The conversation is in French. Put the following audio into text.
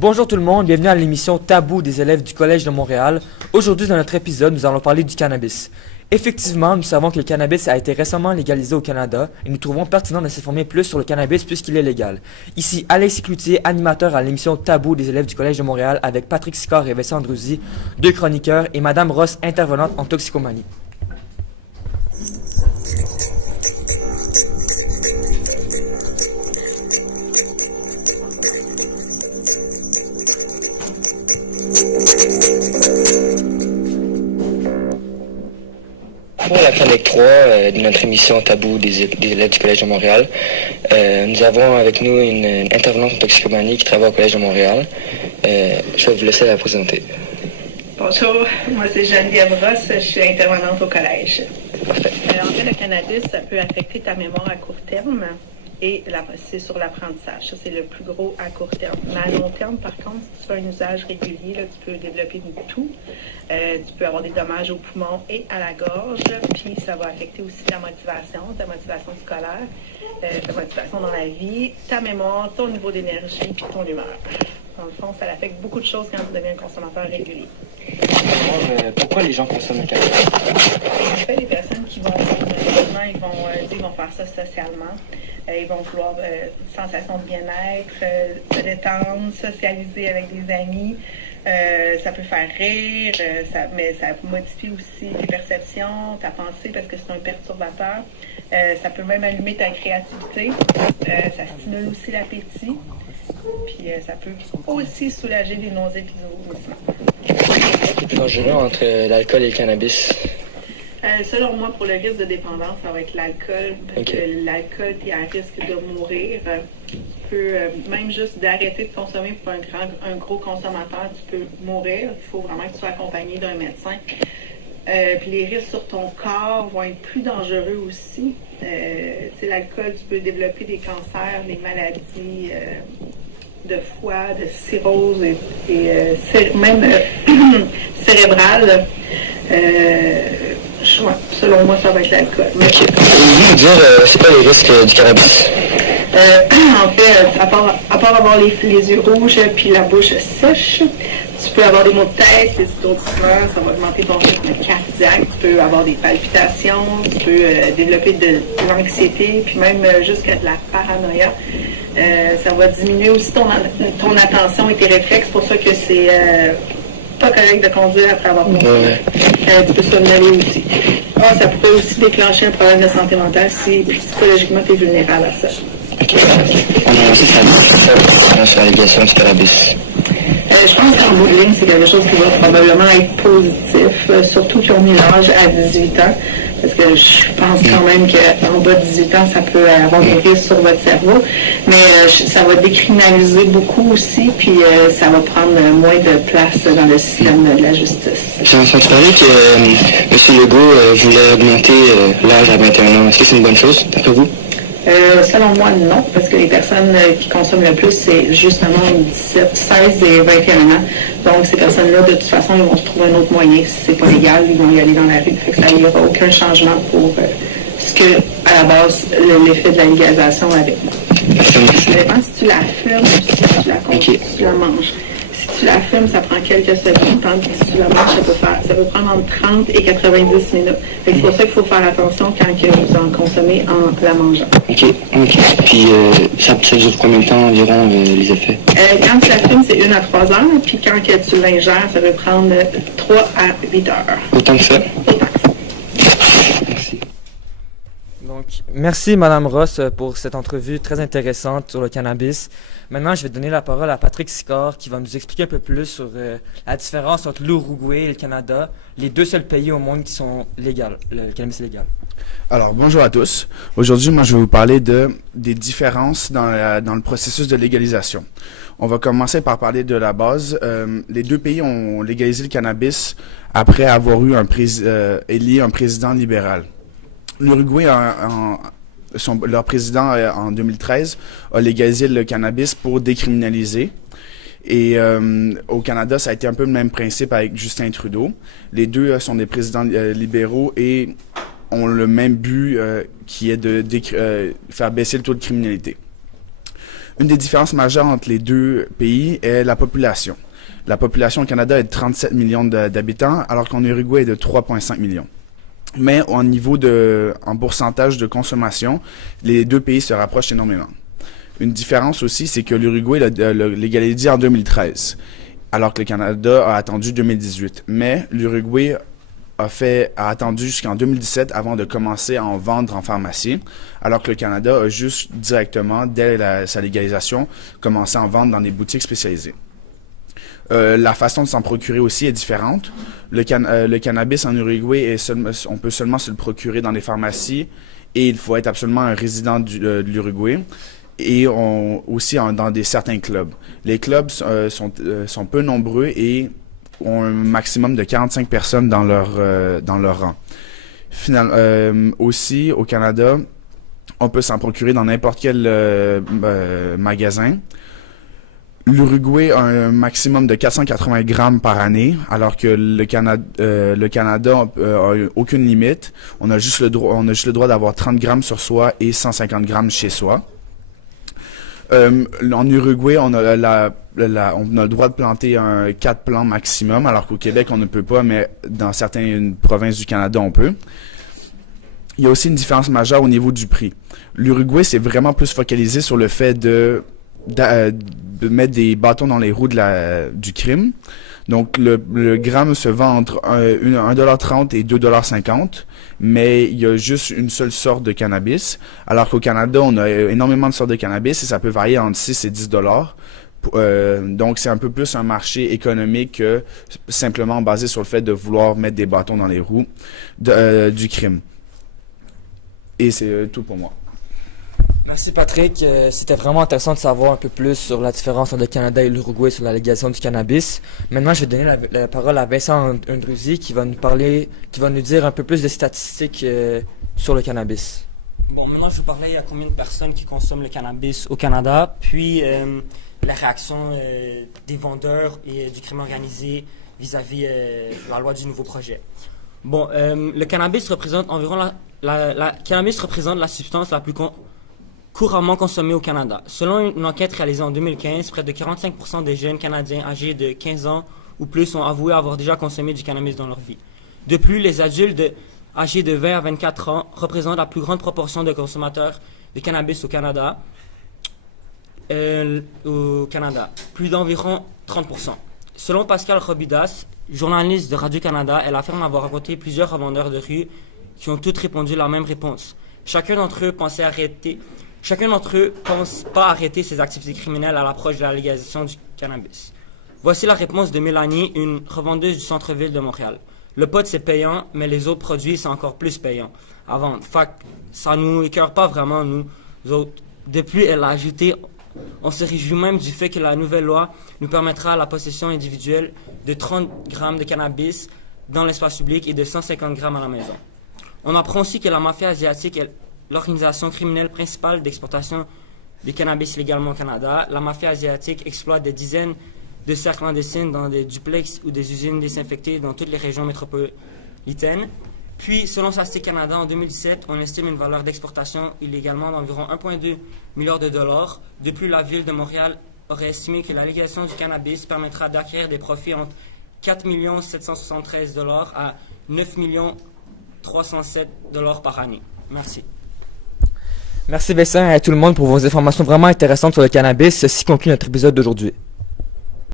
Bonjour tout le monde, bienvenue à l'émission Tabou des élèves du Collège de Montréal. Aujourd'hui, dans notre épisode, nous allons parler du cannabis. Effectivement, nous savons que le cannabis a été récemment légalisé au Canada et nous trouvons pertinent de s'informer plus sur le cannabis puisqu'il est légal. Ici, Alexis Cloutier, animateur à l'émission Tabou des élèves du Collège de Montréal avec Patrick Sicard et Vincent Andruzzi, deux chroniqueurs, et Madame Ross, intervenante en toxicomanie. Pour la chronique 3 de notre émission Tabou des élèves du Collège de Montréal, nous avons avec nous une intervenante en toxicomanie qui travaille au Collège de Montréal. Je vais vous laisser la présenter. Bonjour, moi c'est Geneviève Ross, je suis intervenante au collège. Parfait. En fait, le cannabis, ça peut affecter ta mémoire à court terme et c'est sur l'apprentissage. Ça, c'est le plus gros à court terme. Mais à long terme, par contre, si tu fais un usage régulier, là, tu peux développer une toux, tu peux avoir des dommages aux poumons et à la gorge, puis ça va affecter aussi ta motivation scolaire, ta motivation dans la vie, ta mémoire, ton niveau d'énergie, puis ton humeur. Dans le fond, ça affecte beaucoup de choses quand tu deviens un consommateur régulier. Pourquoi les gens consomment le cannabis? En fait, les personnes qui vont malheureusement, ils vont faire ça socialement. Ils vont vouloir une sensation de bien-être, se détendre, socialiser avec des amis. Ça peut faire rire, mais ça modifie aussi tes perceptions, ta pensée parce que c'est un perturbateur. Ça peut même allumer ta créativité. Ça stimule aussi l'appétit. Puis ça peut aussi soulager des nausées et des vomissements. C'est plus dangereux entre l'alcool et le cannabis. Selon moi, pour le risque de dépendance, ça va être l'alcool. Parce Ok. que l'alcool, tu es à risque de mourir. Tu peux, même juste d'arrêter de consommer pour un gros consommateur, tu peux mourir. Il faut vraiment que tu sois accompagné d'un médecin. Puis les risques sur ton corps vont être plus dangereux aussi. L'alcool, tu peux développer des cancers, des maladies de foie, de cirrhose et même cérébrale. Selon moi, ça va être l'alcool. Ok. Pouvez-vous me dire c'est quoi les risques du cannabis? En fait, à part avoir les yeux rouges puis la bouche sèche, tu peux avoir des maux de tête, des étourdissements, ça va augmenter ton rythme cardiaque, tu peux avoir des palpitations, tu peux développer de l'anxiété, puis même jusqu'à de la paranoïa. Ça va diminuer aussi ton attention et tes réflexes, c'est pour ça que c'est pas correct de conduire après avoir conduit. Tu peux somnoler aussi. Ça pourrait aussi déclencher un problème de santé mentale si psychologiquement tu es vulnérable à ça. Ok. On a aussi ça sur la légalisation du cannabis. Je pense qu'en bout de ligne, c'est quelque chose qui va probablement être positif, surtout qui ont mis l'âge à 18 ans, parce que je pense quand même qu'en bas de 18 ans, ça peut avoir des risques sur votre cerveau, mais ça va décriminaliser beaucoup aussi, puis ça va prendre moins de place dans le système de la justice. J'ai entendu parler que M. Legault voulait augmenter l'âge à 21 ans. Est-ce que c'est une bonne chose, d'après vous? Selon moi, non, parce que les personnes qui consomment le plus, c'est justement 17, 16 et 21 ans. Donc, ces personnes-là, de toute façon, ils vont se trouver un autre moyen. Si c'est pas légal, ils vont y aller dans la rue. Fait que ça, il n'y aura aucun changement pour ce que, à la base, l'effet de la légalisation avait. Ça dépend si tu la fumes ou si tu la consommes, si tu la manges. Si tu la fumes, ça prend quelques secondes, tandis que si tu la manges, ça peut prendre entre 30 et 90 minutes. C'est pour ça qu'il faut faire attention quand que vous en consommez en la mangeant. Ok. Puis ça dure combien de temps environ les effets? Quand tu la fumes, c'est 1 à 3 heures, puis quand que tu l'ingères, ça peut prendre 3 à 8 heures. Autant que ça? Autant que ça. Merci. Donc, merci Madame Ross pour cette entrevue très intéressante sur le cannabis. Maintenant, je vais donner la parole à Patrick Sicard qui va nous expliquer un peu plus sur la différence entre l'Uruguay et le Canada, les deux seuls pays au monde qui sont légaux, le cannabis est légal. Alors, bonjour à tous. Aujourd'hui, moi, je vais vous parler des différences dans le processus de légalisation. On va commencer par parler de la base. Les deux pays ont légalisé le cannabis après avoir eu élu un président libéral. L'Uruguay, leur président en 2013, a légalisé le cannabis pour décriminaliser. Et au Canada, ça a été un peu le même principe avec Justin Trudeau. Les deux sont des présidents libéraux et ont le même but qui est de faire baisser le taux de criminalité. Une des différences majeures entre les deux pays est la population. La population au Canada est de 37 millions d'habitants, alors qu'en Uruguay est de 3,5 millions. Mais en pourcentage de consommation, les deux pays se rapprochent énormément. Une différence aussi, c'est que l'Uruguay l'a légalisé en 2013, alors que le Canada a attendu 2018. Mais l'Uruguay a attendu jusqu'en 2017 avant de commencer à en vendre en pharmacie, alors que le Canada a juste directement, dès sa légalisation, commencé à en vendre dans des boutiques spécialisées. La façon de s'en procurer aussi est différente. Le cannabis en Uruguay, on peut seulement se le procurer dans les pharmacies et il faut être absolument un résident de l'Uruguay. Et dans certains clubs. Les clubs sont peu nombreux et ont un maximum de 45 personnes dans leur rang. Aussi, au Canada, on peut s'en procurer dans n'importe quel magasin. L'Uruguay a un maximum de 480 grammes par année, alors que le Canada a aucune limite. On a juste le droit d'avoir 30 grammes sur soi et 150 grammes chez soi. En Uruguay, on a le droit de planter 4 plants maximum, alors qu'au Québec, on ne peut pas, mais dans certaines provinces du Canada, on peut. Il y a aussi une différence majeure au niveau du prix. L'Uruguay s'est vraiment plus focalisé sur le fait de mettre des bâtons dans les roues du crime. Donc, le gramme se vend entre 1,30 et 2,50 $, mais il y a juste une seule sorte de cannabis. Alors qu'au Canada, on a énormément de sortes de cannabis et ça peut varier entre 6 et 10 $. Donc, c'est un peu plus un marché économique que simplement basé sur le fait de vouloir mettre des bâtons dans les roues du crime. Et c'est tout pour moi. Merci Patrick, c'était vraiment intéressant de savoir un peu plus sur la différence entre le Canada et l'Uruguay sur la légalisation du cannabis. Maintenant, je vais donner la parole à Vincent Undruzy qui va nous dire un peu plus de statistiques sur le cannabis. Bon, maintenant, je vous parlais, il y a combien de personnes qui consomment le cannabis au Canada, puis la réaction des vendeurs et du crime organisé vis-à-vis la loi du nouveau projet. Bon, le cannabis représente environ cannabis représente la substance la plus couramment consommée au Canada. Selon une enquête réalisée en 2015, près de 45% des jeunes Canadiens âgés de 15 ans ou plus ont avoué avoir déjà consommé du cannabis dans leur vie. De plus, les adultes âgés de 20 à 24 ans représentent la plus grande proportion de consommateurs de cannabis au Canada. Plus d'environ 30%. Selon Pascal Robidas, journaliste de Radio-Canada, elle affirme avoir rencontré plusieurs revendeurs de rue qui ont tous répondu la même réponse. Chacun d'entre eux pense pas arrêter ses activités criminelles à l'approche de la légalisation du cannabis. Voici la réponse de Mélanie, une revendeuse du centre-ville de Montréal. Le pot c'est payant, mais les autres produits c'est encore plus payant à vendre. Fait ça nous écœure pas vraiment nous autres. Depuis, elle a ajouté, on se réjouit même du fait que la nouvelle loi nous permettra la possession individuelle de 30 grammes de cannabis dans l'espace public et de 150 grammes à la maison. On apprend aussi que la mafia asiatique est l'organisation criminelle principale d'exportation de cannabis légalement au Canada. La mafia asiatique exploite des dizaines de cercles clandestins dans des duplex ou des usines désinfectées dans toutes les régions métropolitaines. Puis, selon Statistique Canada, en 2017, on estime une valeur d'exportation illégalement d'environ 1,2 milliard de dollars. De plus, la ville de Montréal aurait estimé que la légalisation du cannabis permettra d'acquérir des profits entre 4 773 $ à 9 307 $ par année. Merci. Merci Vincent et à tout le monde pour vos informations vraiment intéressantes sur le cannabis. Ceci conclut notre épisode d'aujourd'hui.